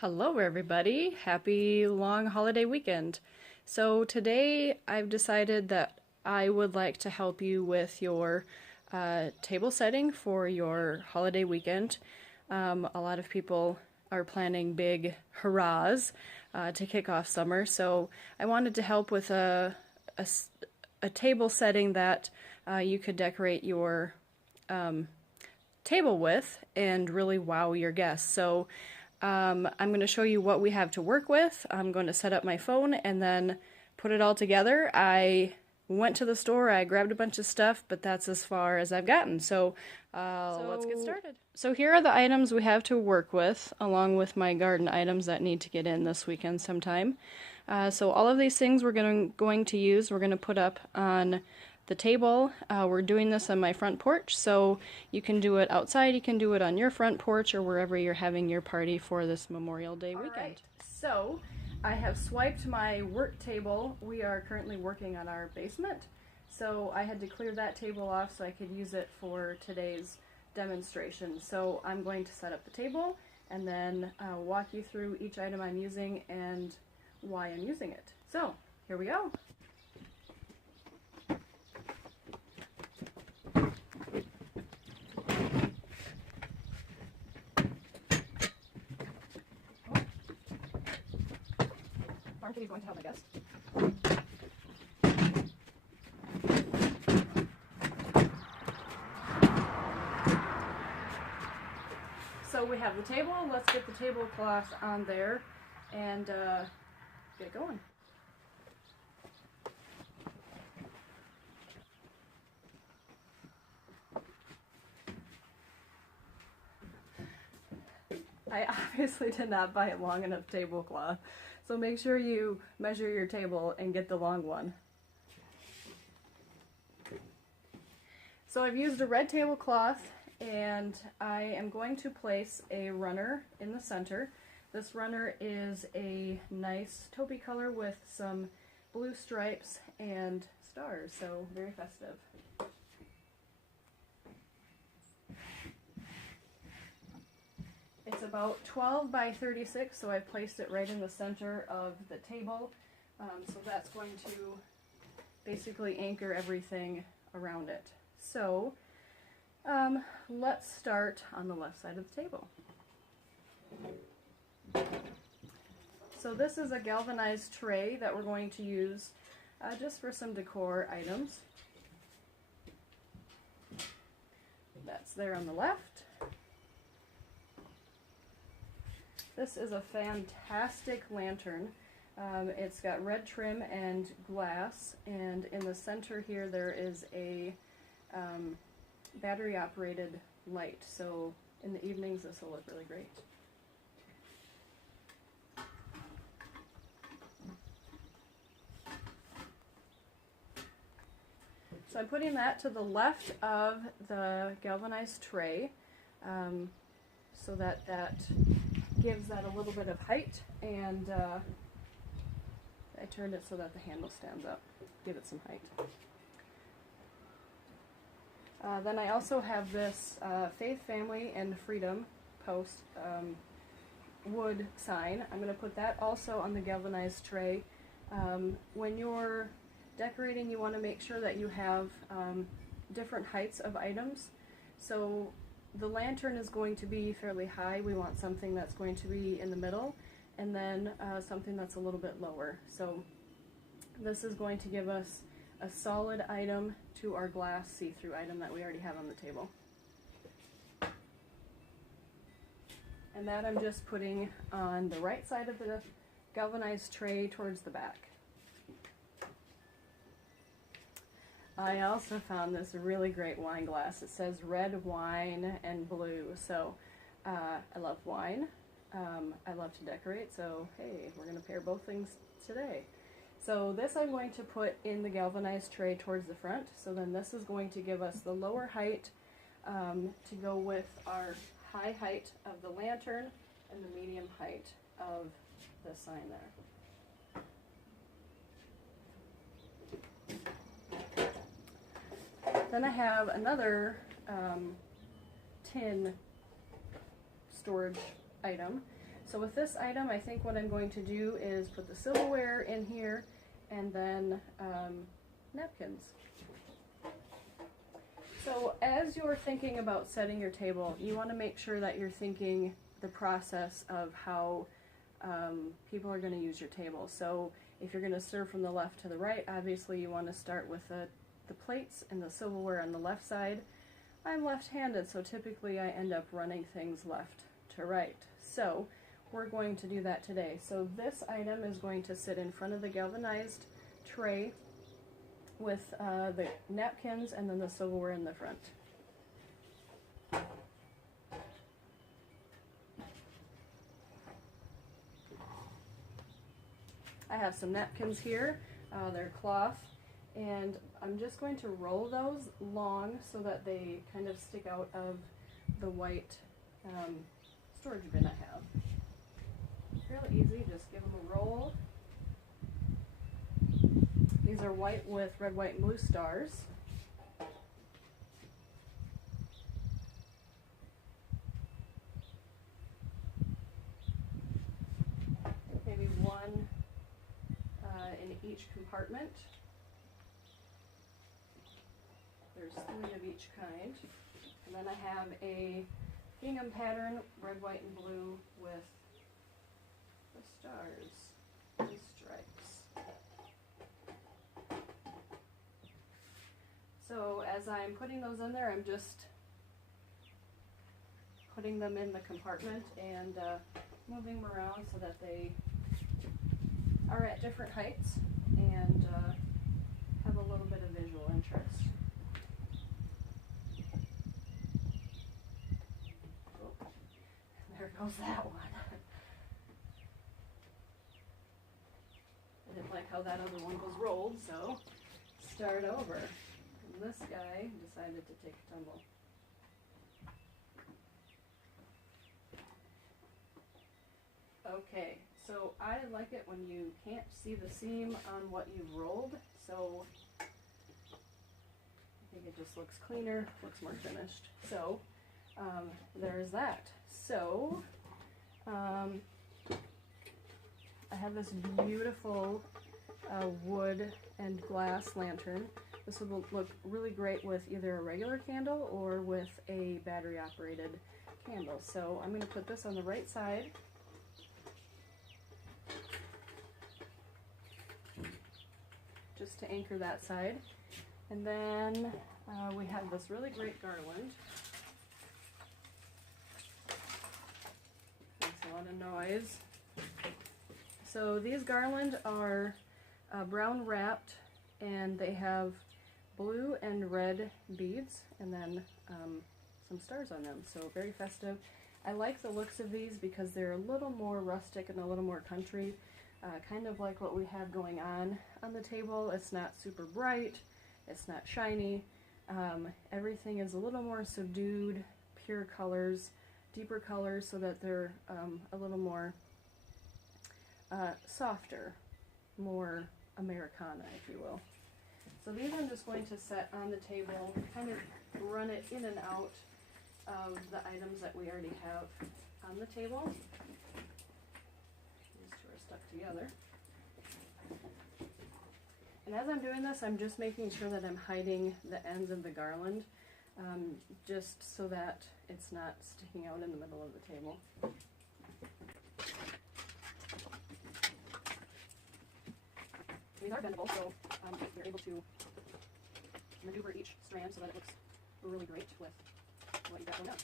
Hello everybody, happy long holiday weekend. So today I've decided that I would like to help you with your table setting for your holiday weekend. A lot of people are planning big hurrahs to kick off summer, so I wanted to help with a table setting that you could decorate your table with and really wow your guests. So I'm going to show you what we have to work with. I'm going to set up my phone and then put it all together. I went to the store, I grabbed a bunch of stuff, but that's as far as I've gotten. So let's get started. So here are the items we have to work with, along with my garden items that need to get in this weekend sometime. So all of these things we're going to use, we're going to put up on the table. We're doing this on my front porch, so you can do it outside, you can do it on your front porch or wherever you're having your party for this Memorial Day weekend. Right. So I have swiped my work table. We are currently working on our basement, so I had to clear that table off so I could use it for today's demonstration. So I'm going to set up the table and then walk you through each item I'm using and why I'm using it. So here we go. Kitty's going to help, I guess. So we have the table. Let's get the tablecloth on there and get going. I obviously did not buy a long enough tablecloth, so make sure you measure your table and get the long one. So I've used a red tablecloth and I am going to place a runner in the center. This runner is a nice taupey color with some blue stripes and stars, so very festive. It's about 12 by 36, so I placed it right in the center of the table. So that's going to basically anchor everything around it. So let's start on the left side of the table. So this is a galvanized tray that we're going to use just for some decor items. That's there on the left. This is a fantastic lantern. It's got red trim and glass, and in the center here there is a battery-operated light, so in the evenings this will look really great. So I'm putting that to the left of the galvanized tray so that gives that a little bit of height, and I turned it so that the handle stands up, give it some height. Then I also have this Faith, Family, and Freedom post wood sign. I'm going to put that also on the galvanized tray. When you're decorating, you want to make sure that you have different heights of items. So the lantern is going to be fairly high. We want something that's going to be in the middle, and then something that's a little bit lower. So this is going to give us a solid item to our glass see-through item that we already have on the table. And that I'm just putting on the right side of the galvanized tray towards the back. I also found this really great wine glass. It says red wine and blue, so I love wine. I love to decorate, so hey, we're going to pair both things today. So this I'm going to put in the galvanized tray towards the front, so then this is going to give us the lower height to go with our high height of the lantern and the medium height of the sign there. Then I have another tin storage item. So with this item, I think what I'm going to do is put the silverware in here and then napkins. So as you're thinking about setting your table, you want to make sure that you're thinking the process of how people are going to use your table. So if you're going to serve from the left to the right, obviously you want to start with the plates and the silverware on the left side. I'm left-handed, so typically I end up running things left to right. So we're going to do that today. So this item is going to sit in front of the galvanized tray with the napkins and then the silverware in the front. I have some napkins here, they're cloth, and I'm just going to roll those long so that they kind of stick out of the white storage bin I have. Really easy, just give them a roll. These are white with red, white, and blue stars. Maybe one in each compartment. There's 3 of each kind. And then I have a gingham pattern, red, white, and blue with the stars and stripes. So as I'm putting those in there, I'm just putting them in the compartment and moving them around so that they are at different heights and have a little bit of visual interest. Oh, there goes that one. I didn't like how that other one was rolled, so start over. And this guy decided to take a tumble. Okay, so I like it when you can't see the seam on what you've rolled, so I think it just looks cleaner, looks more finished. So there's that. So I have this beautiful wood and glass lantern. This will look really great with either a regular candle or with a battery operated candle. So I'm going to put this on the right side. Just to anchor that side. And then we have this really great garland. Makes a lot of noise. So these garland are brown wrapped, and they have blue and red beads and then some stars on them, so very festive. I like the looks of these because they're a little more rustic and a little more country. Kind of like what we have going on the table. It's not super bright, it's not shiny. Everything is a little more subdued, pure colors, deeper colors, so that they're a little more softer, more Americana, if you will. So these I'm just going to set on the table, kind of run it in and out of the items that we already have on the table. Stuck together. And as I'm doing this, I'm just making sure that I'm hiding the ends of the garland, just so that it's not sticking out in the middle of the table. These are bendable, so you're able to maneuver each strand so that it looks really great with what you got going on.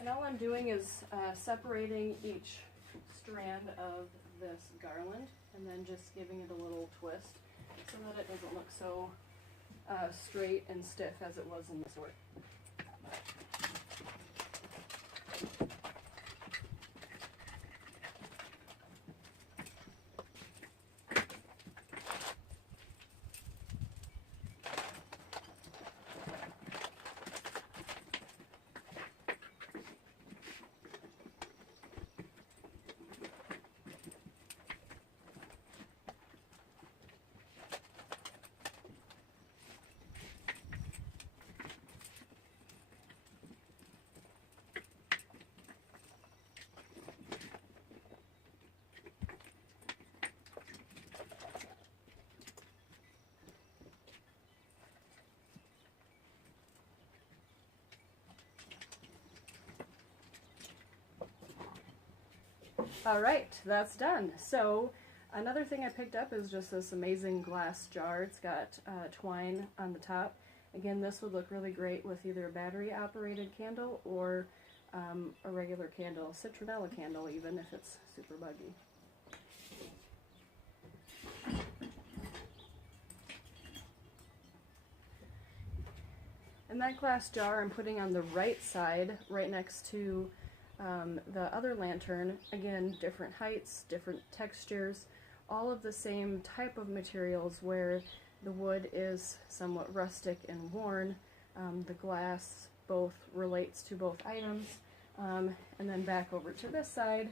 And all I'm doing is separating each strand of this garland and then just giving it a little twist so that it doesn't look so straight and stiff as it was in this work. Alright, that's done. So another thing I picked up is just this amazing glass jar. It's got twine on the top. Again, this would look really great with either a battery operated candle or a regular candle, citronella candle even, if it's super buggy. And that glass jar I'm putting on the right side, right next to the other lantern. Again, different heights, different textures, all of the same type of materials where the wood is somewhat rustic and worn. The glass both relates to both items. And then back over to this side,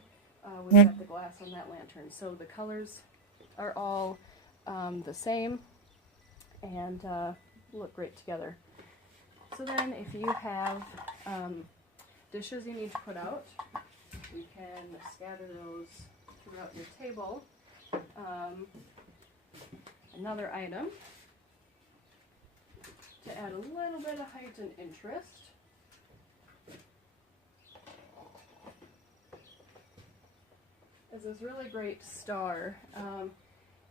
we've got the glass on that lantern. So the colors are all the same and look great together. So then if you have dishes you need to put out, you can scatter those throughout your table. Another item to add a little bit of height and interest is this really great star.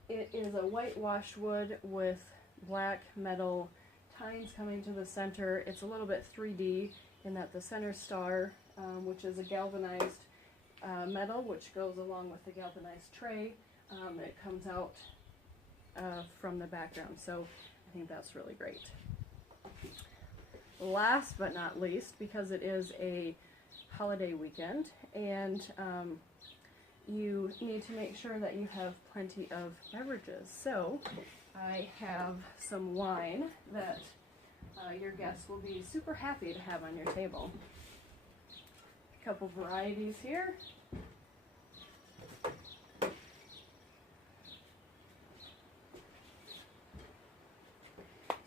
It is a whitewashed wood with black metal tines coming to the center. It's a little bit 3D in that the center star, which is a galvanized metal, which goes along with the galvanized tray, it comes out from the background. So I think that's really great. Last but not least, because it is a holiday weekend and you need to make sure that you have plenty of beverages. So I have some wine that your guests will be super happy to have on your table. A couple varieties here.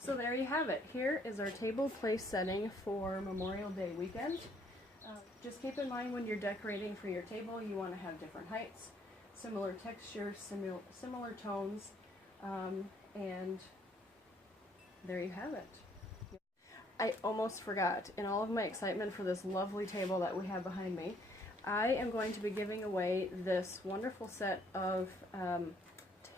So there you have it. Here is our table place setting for Memorial Day weekend. Just keep in mind when you're decorating for your table, you want to have different heights, similar textures, similar tones, and there you have it. I almost forgot, in all of my excitement for this lovely table that we have behind me, I am going to be giving away this wonderful set of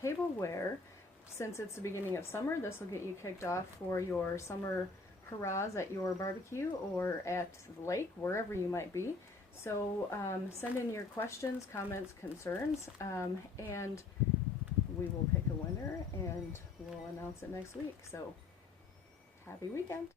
tableware. Since it's the beginning of summer, this will get you kicked off for your summer hurrahs at your barbecue or at the lake, wherever you might be. So send in your questions, comments, concerns, and we will pick a winner and we'll announce it next week. So happy weekend.